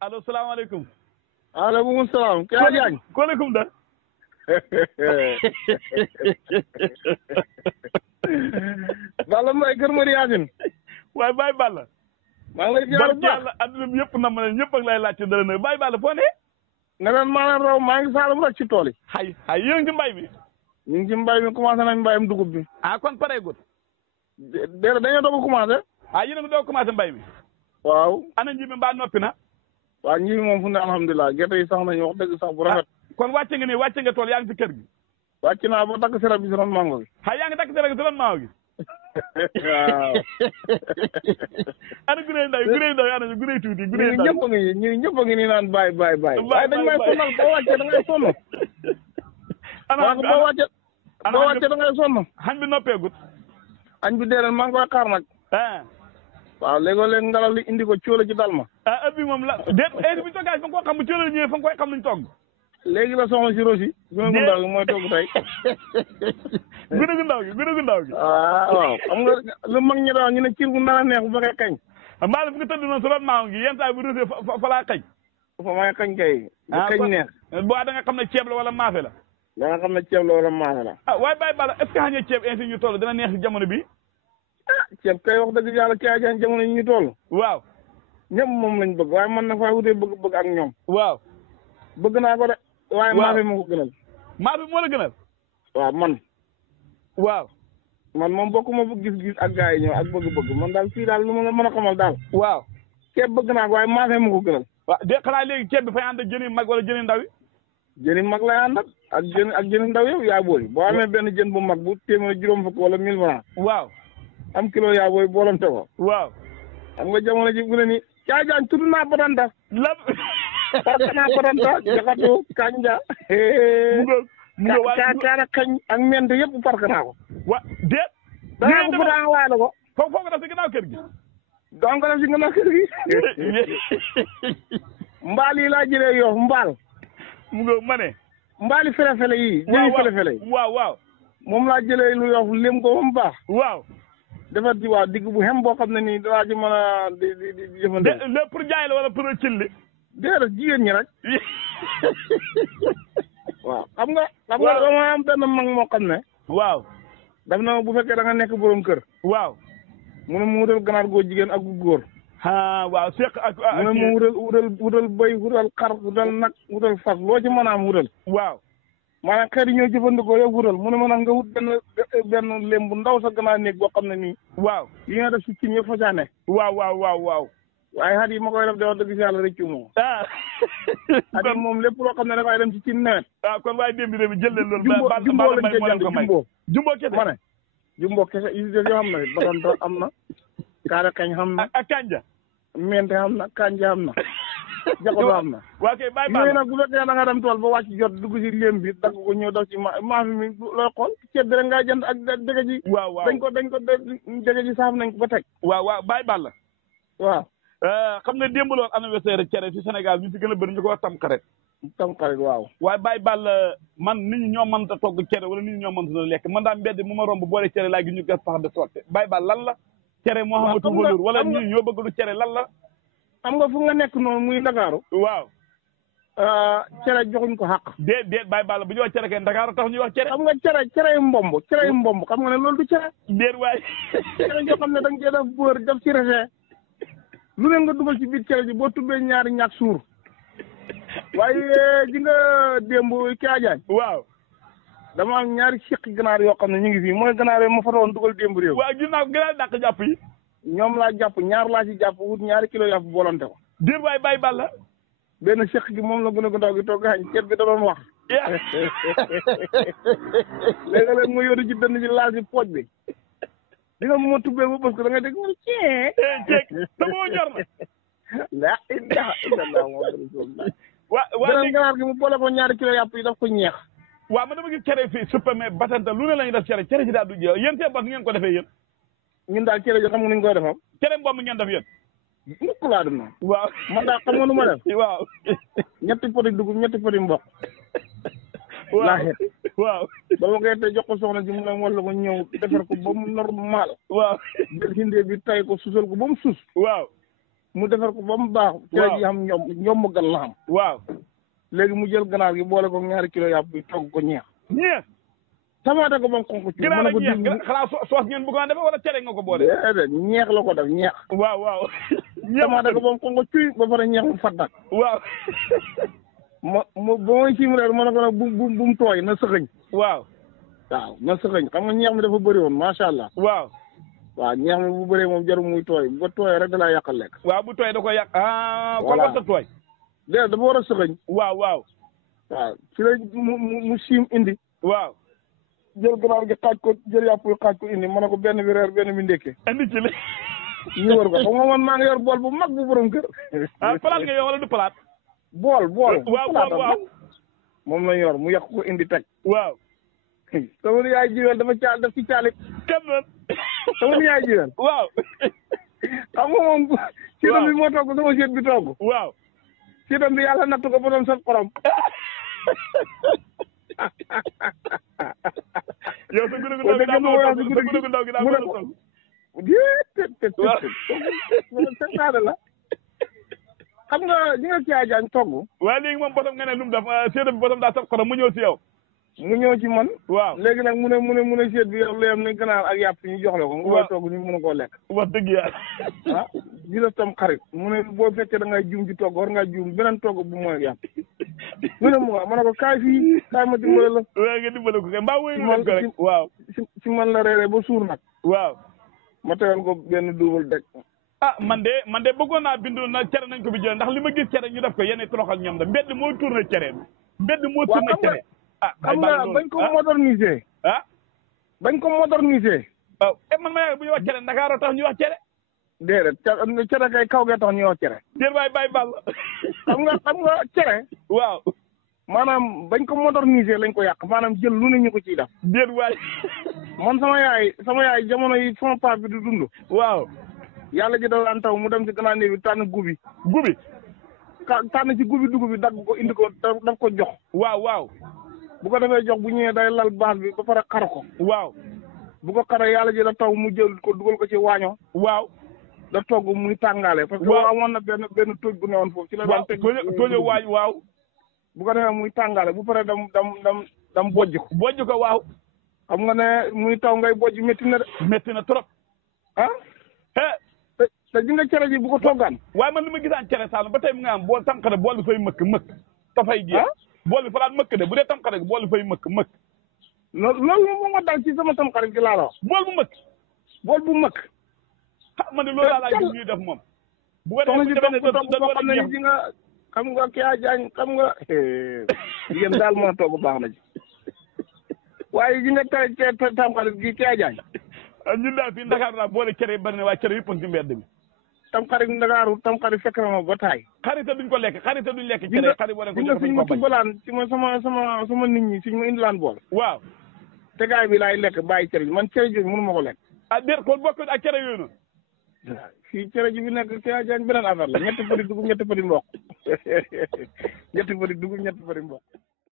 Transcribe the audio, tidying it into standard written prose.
allo salaamaaleykum. waaleykum salaam. Kya Diagne. kolekum da. Balla Mbaye Kër Mari Yacine. waaye Baye Balla. maa ngi lay ziar bu baax yàlla adduna bi yëpp nam ma ne ñëpp ak lay laajte dara ne Baye Balla foo ne. ne leen maa leen raw maa ngi Saalum rek ci tool yi. xay yéen ci mbay mi. ñu ngi ci mbay mi commencé nañ mbayam dugub bi. kon pareegut. déedéet dañoo doog a commencé. yéen a ngi doog a commencé mbay mi. waaw. ana nji mi mbaa noppi na. waaw nji mi moom fu ne alhamdulilah gerte yi sax nañu wax dëgg sax bu rafet. kon wàcce nga nii wàcce nga tool yaa ngi ci kër gi. wàcc naa ba takk serab bi si ron mango bi. yaa ngi takk serab bi si ron mango gi. waaw. ana gune ndaw ana gune tuuti gune ndaw ñëpp a ngi nii naan bàyyi waaye dañ may sonal boo wàccee da ngay sonn. boo wàccee da ngay sonn. xañ bi noppeegut. añ bi déedéet maa ngi koy xaar nag. waaw léegoo-léeg ngelaw li indi ko cóola ci dal ma. ëpp bi moom la déet bi toggaay fa nga koo xam bu cóola ñëwee fa nga koy xam luñ togg. léegi la soxna si rosi. gune gu ndaw gi mooy togg tey. gune gu ndaw gi. waaw xam nga lu mag ñi doon ñu ne ciir gu nar a neex bu fekkee kañ. maa fi nga tëdd noonu su doon maaw gi yenn saa bu rosé fa laa kañ. fa may kañ kay. kañ neex. boo da nga xam ne ceeb la wala maafe la. da nga xam ne ceeb la wala maafe la. waaye Baye Balla est-ce que xañee ceeb ainsi ñu toll dina neex si jamono bi. ceeb kay wax dëgg yàlla Kya Diagne jamono yi ñu toll. waaw. ñëpp moom lañ bëgg waaye man na faa wutee bëgg ak ñoom. waaw. bëgg naa ko de. waaye maafe moo ko gënal. maafe moo la gënal. waaw man. waaw. man moom bokkuma bu gis-gis ak gars yi ñëw ak bëgg-bëgg man daal fii daal lu ma la mën a xamal daal. waaw. ceeb bëgg naa ko waaye maafe moo ko gënal. waaw de xanaa léegi ceeb bi fay ànd ak jën yu mag wala jën yu ndaw yi. jën yu mag lay àndat ak jën yu ndaw yow yaa booy boo amee benn jën bu mag bu téeméer juróom fukk wala 1000 francs. waaw. am kilo yaa booy boolante ko. waaw. xam nga jamono ji bu ne nii Kya Diagne tudd naa batanta. lépp. parce que naa batanta jaxatu kanja. mu nga waaye kaara kañ ak ment yëpp park naa ko. déet. danaa ko fu waay la ko. foo ko def si ginnaaw kër gi. donc def si ginnaaw kër gi. mbaal yi laa jëlee Yoff mbaal. mu nga ma ne. mbaali fele-fele yii. jëli fele-fele yi. waaw. moom laa jëlee lu Yoff lém ko ba mu baax. waaw. defar ci waaw digg bu xem boo xam ne nii danaa ci mën a di jëfandikoo. lépp pour jaay la wala pour cilli. déedéet jigéen ñi rek. waaw xam nga dama am benn mag moo xam ne. waaw. daf na bu fekkee da nga nekk borom kër. waaw. mu ne mu wutal ganaar goo jigéen ak gu góor. waaw seq ak. mu ne mu wutal bëy wutal xar wutal nag wutal fas loo ci mën a am wutal. waaw. maanaam xeet yi ñoo jëfandikoo yow wutal mu ne ma nag nga wut benn lém bu ndaw sa ganaar néeg boo xam ne nii. waaw. yi nga def si cin yëpp fa saa ne. waaw. waaye xat yi ma koy def de wax dëgg si yàlla rëccu moom. xat yi moom lépp loo xam ne dafay dem ci cin nawet. kon waaye démb bi jël leen loolu. jumbo lañ cee jënd jumbo kese ma ne. jumbo kese yi des yoo xam ne batanta am na. kaara kañ xam na. ak kanja. mente xam na kanja am na. jaxatu am na. waa kay Baye Balla yooyu nag bu fekkee da nga dem tool ba wàcc jot dugg si léem bi dagg ko ñëw def ci maafi mi looy xool ceeb bi rek ngay jënd ak dege ji. waaw dañ ko dege ji saaf nañ ko ba teg. waaw Baye Balla. waaw. xam nga démb loon anniversaire cere ci Sénégal ñu ci gën a bëri ñu ko wax tamxarit. tamxarit waaw. waaye Baye Balla man nit ñi ñoo mënta togg cere wala nit ñi ñoo mënta lekk man daal mbedd mu ma romb boole cere laa gi ñu gas pax de sotte Baye Balla lan la. cere moo xamatu valeur wala nit ñi ñoo bëgg lu cere lan la. xam nga fu nga nekk noonu muy Ndakaaru. waaw. cere joxuñ ko xàq. déet Baye Balla bu ñuy wax cere kay Ndakaaru tax ñuy wax cere. xam nga cere yu mbomb xam nga ne loolu du cere. déet waay. cere joo xam ne da nga cee def beurre def ci raisin. lu ne nga dugal ci biir cere ji boo tubbee ñaari ñaak suur. waaye ji nga démb Kya Diagne. waaw. dama am ñaari siqi ganaar yoo xam ne ñu ngi fii mooy ganaar yi ma fa doon dugal démb réew. waaw gis naa ko ganaar dàq jàpp yi. ñoom laa jàpp ñaar laa ci jàpp wut ñaari kilo yàpp boolante ko. déet waay Baye Balla. benn seq gi moom la gën a ndaw gi togg xañ ceeb bi da doon wax. léeg-léeg mu yóotu ci dënn bi laal ci pooj bi. di nga ma tubbee ba bës ko da nga dégg mu ceeb. ceeb sama woo ñor na. la ilaha illallah muhammadu rasulullah. waa beneen ganaar gi mu boole ko ñaari kilo yàpp yi daf ko ñeex. waaw man dama gis cere fii suppame batanta lu ne la ñu def cere ci daal du jeex yéen seen bos ngeen ko defee yéen. ñun daal cere ji xam nga ni ñu koy defam. cere mbomb ngeen def yéen. mukk laa dem na. waaw man daal xam nga nu ma def. waaw. ñetti poti dugub ñetti poti mboq. laa xeet. waaw. ba ma koy tey jox ko soxna ji mu ne wala ko ñëw defar ko ba mu normal. waaw. jël hindee bi tay ko susal ko ba mu sus. waaw. mu defar ko ba mu baax. cere ji xam ñoom gan la xam. waaw. léegi mu jël ganaar gi boole ko 2 kilo yàpp bi togg ko ñeex. ñeex. tamaate ko ba mu xonk ci. ginaar ak ñeex xanaa soos ngeen bëggoon a defee wala cere nga ko boole. déedéet ñeex la ko def ñeex. waaw. tamaate ko ba mu xonk cuy ba pare ñeex mu fat nag. waaw. ba may siim reer ma ne ko nag bu mu tooy na sëxëñ. waaw na sëxëñ xam nga ñeex mi dafa bëri woon macha allah. waaw ñeex mi bu bëree moom jarul muy tooy bu ko tooyee rek da laa yàqal lekk. waaw bu tooy da koy yàq. kon warta tooy. déedéet dafa war a sëxëñ. waaw. ci la mu siim indi. waaw. jël ganaar gi xaaj ko jël yàpp yi xaaj ko indi ma ne ko benn bi reer benn bi ndékkee. indi ci li. ñu war ko xam nga man maa ngi yor bool bu mag bu borom kër. palaat nga yor wala du palaat. bool. waaw. moom la yor mu yàq ko indi teg. waaw. sama yaay jiwel daf ci caalit. kenn doon. sama yaay jiwel. waaw. xam nga moom. waaw bi moo togg sama seet bi togg. waaw. seetam bi yàlla natt ko ba doon saf xorom. yow sa gune gu ndaw gi daa mën a togg. la. xam nga ñi nga ci ajaañ togg. waaye léegi moom bosom nga ne lu mu def seetam bi bosom daa saf xorom mu ñëw si yow. mu ñëw ci man. waaw léegi nag mu ne seet bi yow léegi nag ganaar ak yàpp ñu jox la ko. nga koy togg ñu mën a koo lekk. wax dëgg yàlla. di la tam xarit. mu ne boo fekkee da ngay juum ci togg war ngaa juum beneen togg bu mooy yàpp. mu ne ma ne ko kaay fii kaay ma dimbale la. waaw nga dimbale ko kay mbaa wéyul leen ko rek. waaw ci man la reeree ba suur nag. waaw. ma tegal ko benn duubal deg. man de bëggoon naa bindu na cere nañ ko bi jël ndax li ma gis cere ñu def ko yenn toroxal ñoom da mbedd moo tourné cere. mbedd moo tourné cere. xam nga bañ ko moderniser. bañ ko moderniser. waaw man ma yaakaar bu ñuy wax cere Ndakaaru tax ñuy wax cere. déedéet cere kay kaw gee tax ñuy wax cere. déet waay bàyyi bàll. xam nga cere. waaw. maanaam bañ ko moderniser lañ ko yàq maanaam jël lu ne ñu ko ciy def. déet waay. man sama yaay jamono yi sama paa bi di dund. waaw. yàlla ji da daan taw mu dem ci gannaaw néeg bi tànn gubi. gubi. tànn ci gubi dugub bi dagg ko indi ko daf ko jox. waaw. bu ko defee jox bu ñëwee day lal baax bi ba pare xar ko. waaw. bu ko xaree yàlla ji la taw mu jël ko dugal ko ci waaño. waaw. da togg muy tàngaale. parce que amoon na benn tóoj bu newoon foofu. ci la daan teg tóojo waañ waaw. bu ko defee muy tàngaale bu paree dam bojj ko. bojj ko waaw. xam nga ne muy taw ngay bojj métti na de. métti na trop. te ji nga cere ji bu ko toggaan. waaye man li ma gisaan cere Saalum ba tey mu nga am bool tamxare bool bi fay mëkk dafay jeex. bool bi fa laat mëkk de bu dee tamxare bool bi fay mëkk. loolu moom moo dal ci sama tamxarit gi laa la wax. bool bu mëkk. bool bu mëkk. man de loolu laa gis ñuy def moom. bu ko defee xam ne ji nga xam nga kii Ajaañ xam nga. yéen daal mën a togg baax na ci. waaye ji nga tere tamxarit gi kii Ajaañ. ñun daal fii Ndakaaru daal boole cere yi bari na waaye cere yëpp ci mbedd mi. tamxarit Ndakaaru tamxarit fekk na ma ba taay. xarita duñ ko lekk cere xarit wala ko jox suñ ma tubbalaan ci ma sama nit ñi suñ ma indilaan bool. waaw. tegaay bi laay lekk bàyyi cere ji man cere ji mënu ma ko lekk. déet kon bokk ak cere yooyu noonu. fii cere ji bi nekk kii Ajaañ beneen affaire la ñetti përi dugub ñetti përi mboq ñetti përi dugub ñetti përi mboq.